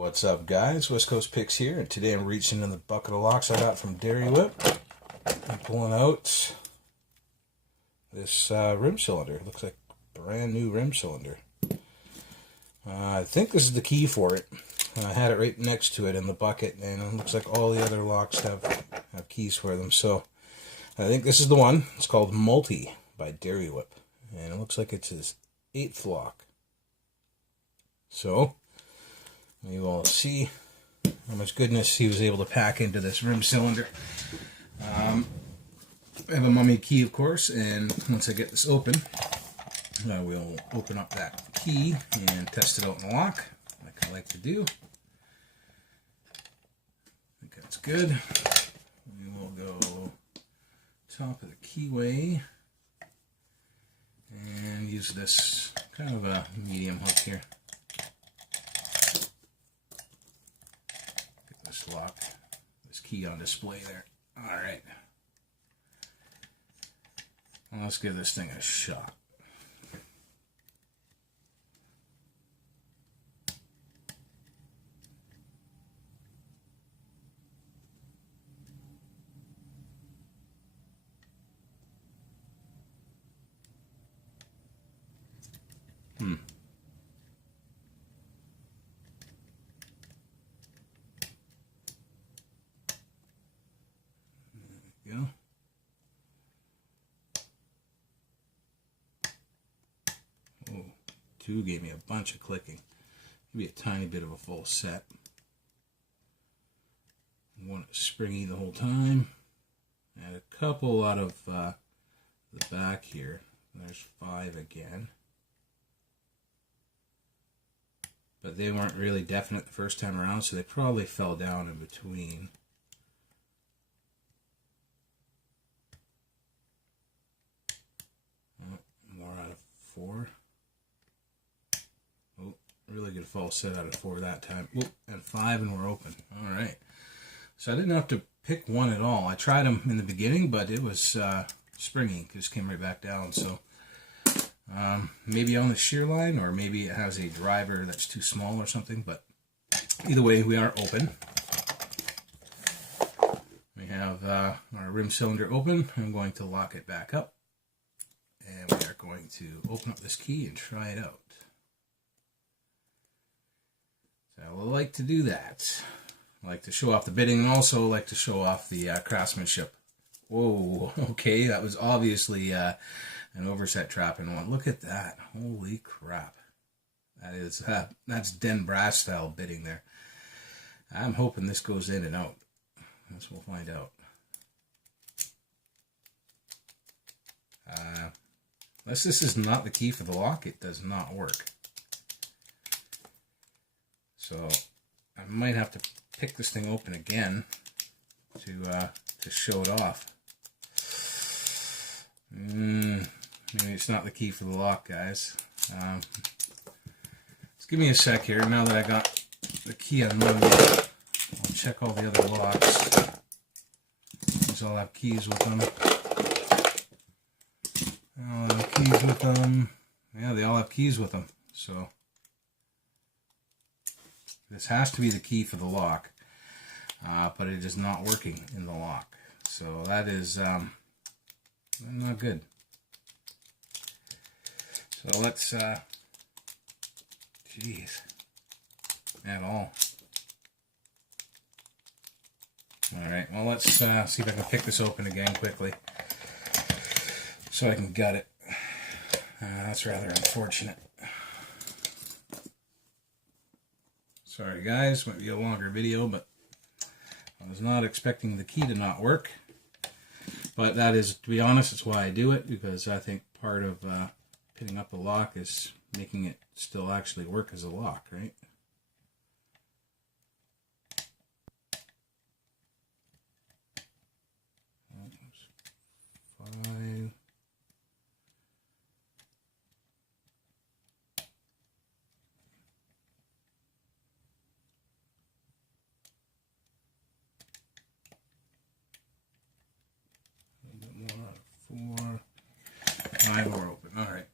What's up, guys? West Coast Picks here, and today I'm reaching in the bucket of locks I got from Dairywhip. I'm pulling out this rim cylinder. It looks like a brand new rim cylinder. I think this is the key for it. I had it right next to it in the bucket, and it looks like all the other locks have keys for them. So I think this is the one. It's called Multi by Dairywhip, and it looks like it's his 8th lock. So you all see how much goodness he was able to pack into this rim cylinder. I have a mummy key, of course, and once I get this open, I will open up that key and test it out in the lock, like I like to do. I think that's good. We will go top of the keyway and use this kind of a medium hook here. Lock this key on display there. Alright. Well, let's give this thing a shot. Go. Oh, 2 gave me a bunch of clicking. Maybe a tiny bit of a full set. 1 springy the whole time. And a couple out of the back here. There's 5 again. But they weren't really definite the first time around, so they probably fell down in between. More out of 4. Oh, really good false set out of 4 that time. Oop, and 5, and we're open. All right. So I didn't have to pick one at all. I tried them in the beginning, but it was springy. It just came right back down. So maybe on the shear line, or maybe it has a driver that's too small or something. But either way, we are open. We have our rim cylinder open. I'm going to lock it back up. And we are going to open up this key and try it out. So I like to do that. I like to show off the bitting, and also like to show off the craftsmanship. Whoa, okay, that was obviously an overset trap in one. Look at that. Holy crap. That is, that's Den Brass style bitting there. I'm hoping this goes in and out. Guess we'll find out. Unless this is not the key for the lock, it does not work. So I might have to pick this thing open again to show it off. Maybe it's not the key for the lock, guys. Just give me a sec here. Now that I got the key unloaded, I'll check all the other locks. These all have keys with them. All have keys with them. Yeah, they all have keys with them. So this has to be the key for the lock, but it is not working in the lock. So that is not good. So let's, jeez, at all. All right. Well, let's see if I can pick this open again quickly, so I can gut it. That's rather unfortunate. Sorry guys, might be a longer video, but I was not expecting the key to not work. But that is, to be honest, it's why I do it, because I think part of pitting up the lock is making it still actually work as a lock, right? Five. More out of 4. 5 more open. All right.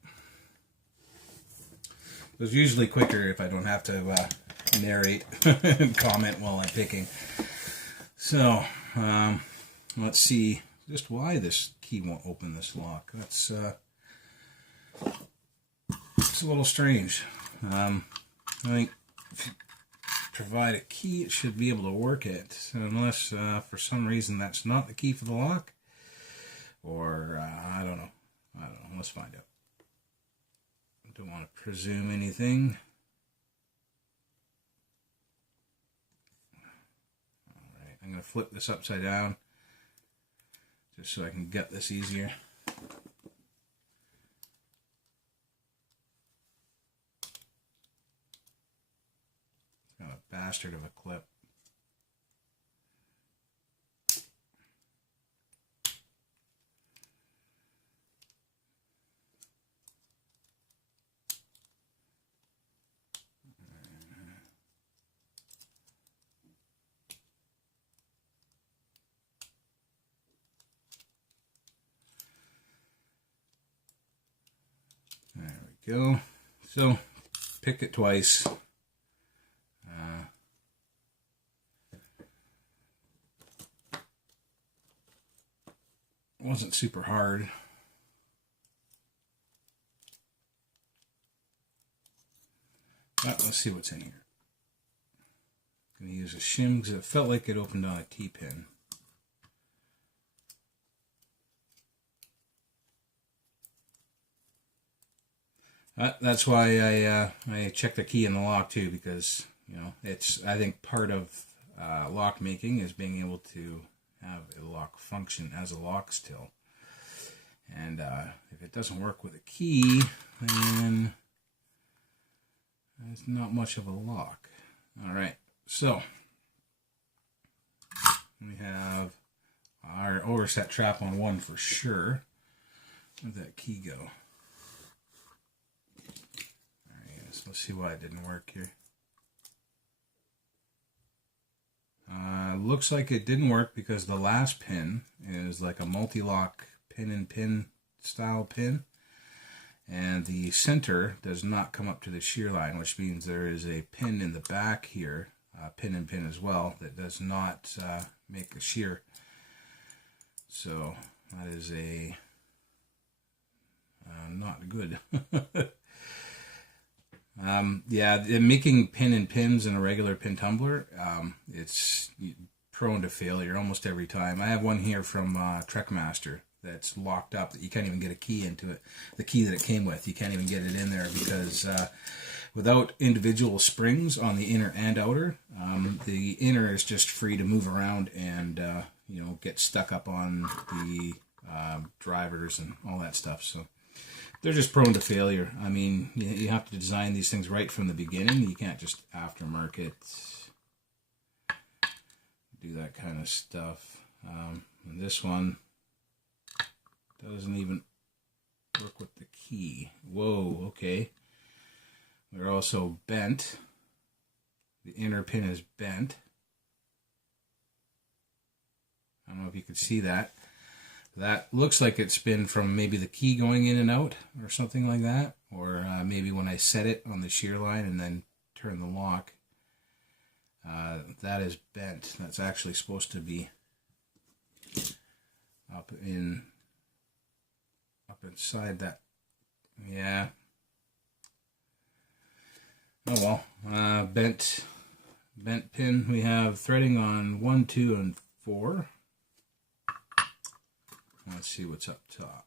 It was usually quicker if I don't have to narrate and comment while I'm picking. So, let's see just why this key won't open this lock. That's it's a little strange. I think if you provide a key, it should be able to work it. So unless for some reason that's not the key for the lock, or I don't know. Let's find out. I don't want to presume anything. Alright, I'm going to flip this upside down just so I can get this easier. Got a bastard of a clip. There we go. So, pick it twice. Wasn't super hard. But let's see what's in here. I'm going to use a shim because it felt like it opened on a T-pin. That's why I check the key in the lock too, because it's, I think, part of lock making is being able to have a lock function as a lock still. And if it doesn't work with a key, then it's not much of a lock. Alright, so we have our overset trap on 1 for sure. Where'd that key go? Alright, so let's see why it didn't work here. Looks like it didn't work because the last pin is like a multi-lock pin-in-pin style pin, and the center does not come up to the shear line, which means there is a pin in the back here, pin-in-pin as well, that does not make a shear. So that is a not good. Yeah, making pin and pins in a regular pin tumbler, it's prone to failure almost every time. I have one here from Trekmaster that's locked up that you can't even get a key into it. The key that it came with, you can't even get it in there because without individual springs on the inner and outer, the inner is just free to move around and get stuck up on the drivers and all that stuff. So they're just prone to failure. I mean, you have to design these things right from the beginning. You can't just aftermarket, do that kind of stuff. And this one doesn't even work with the key. Whoa, okay. They're also bent. The inner pin is bent. I don't know if you can see that. That looks like it's been from maybe the key going in and out or something like that. Or maybe when I set it on the shear line and then turn the lock. That is bent. That's actually supposed to be up inside that. Yeah. Oh well. Bent pin. We have threading on 1, 2, and 4. Let's see what's up top.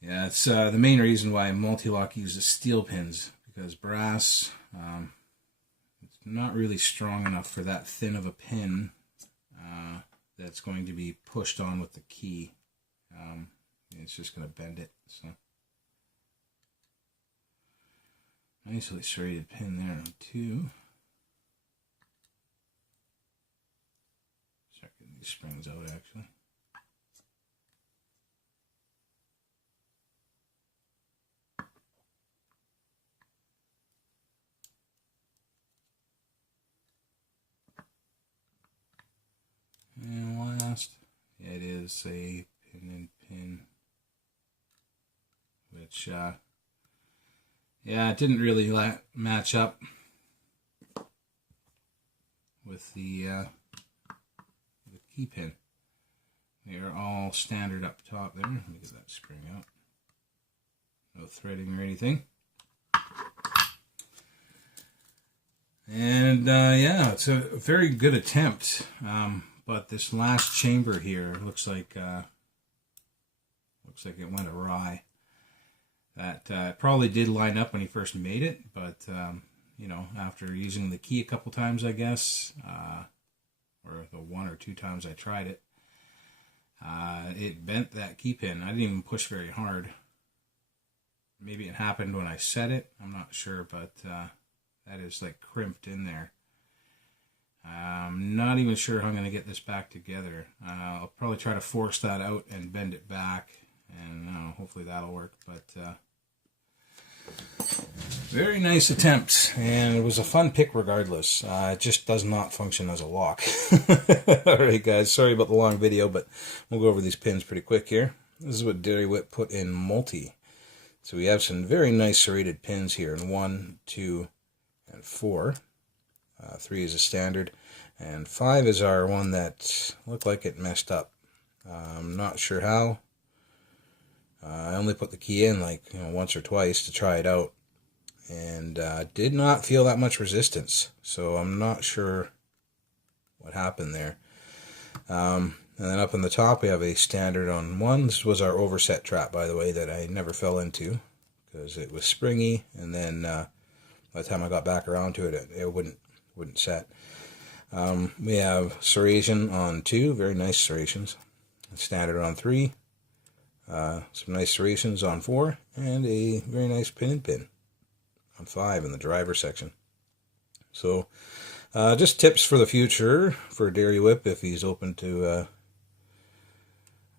Yeah, it's the main reason why multi-lock uses steel pins, because brass, it's not really strong enough for that thin of a pin that's going to be pushed on with the key. It's just going to bend it. So nicely serrated pin there on 2. Start getting these springs out actually. And last, it is a and pin, which yeah, it didn't really match up with the key pin. They are all standard up top there. Let me get that spring out. No threading or anything. And yeah, it's a very good attempt. But this last chamber here looks like it went awry. That probably did line up when he first made it, but you know, after using the key a couple times, I guess, or the 1 or 2 times I tried it, it bent that key pin. I didn't even push very hard. Maybe it happened when I set it. I'm not sure, but that is like crimped in there. I'm not even sure how I'm going to get this back together. I'll probably try to force that out and bend it back, and hopefully that'll work. But very nice attempt, and it was a fun pick regardless. It just does not function as a lock. Alright guys, sorry about the long video, but we'll go over these pins pretty quick here. This is what Dairywhip put in multi. So we have some very nice serrated pins here in 1, 2, and 4. 3 is a standard, and 5 is our one that looked like it messed up. I'm not sure how. I only put the key in like once or twice to try it out, and did not feel that much resistance. So I'm not sure what happened there. And then up on the top we have a standard on 1. This was our overset trap, by the way, that I never fell into because it was springy, and then by the time I got back around to it, it wouldn't set. We have serration on 2, very nice serrations. Standard on 3, some nice serrations on 4, and a very nice pin on 5 in the driver section. So just tips for the future for Dairywhip if he's open to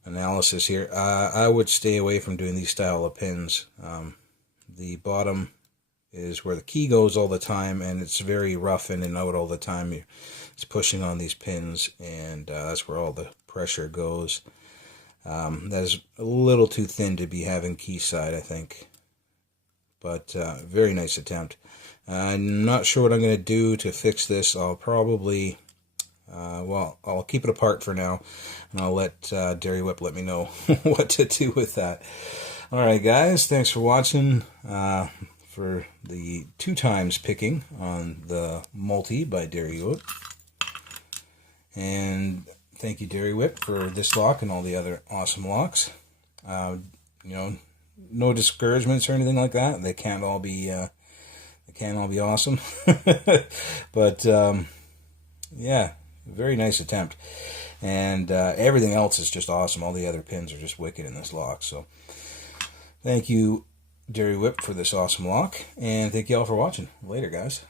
analysis here. I would stay away from doing these style of pins. The bottom is where the key goes all the time, and it's very rough in and out all the time. It's pushing on these pins, and that's where all the pressure goes. That is a little too thin to be having key side, I think. But very nice attempt. I'm not sure what I'm going to do to fix this. I'll probably, well, I'll keep it apart for now, and I'll let Dairywhip let me know what to do with that. Alright guys, thanks for watching. For the 2 times picking on the multi by Dairywhip. And thank you, Dairywhip, for this lock and all the other awesome locks. You know, no discouragements or anything like that. They can't all be awesome. But yeah, very nice attempt. And everything else is just awesome. All the other pins are just wicked in this lock. So thank you, Dairywhip, for this awesome lock, and thank you all for watching. Later, guys.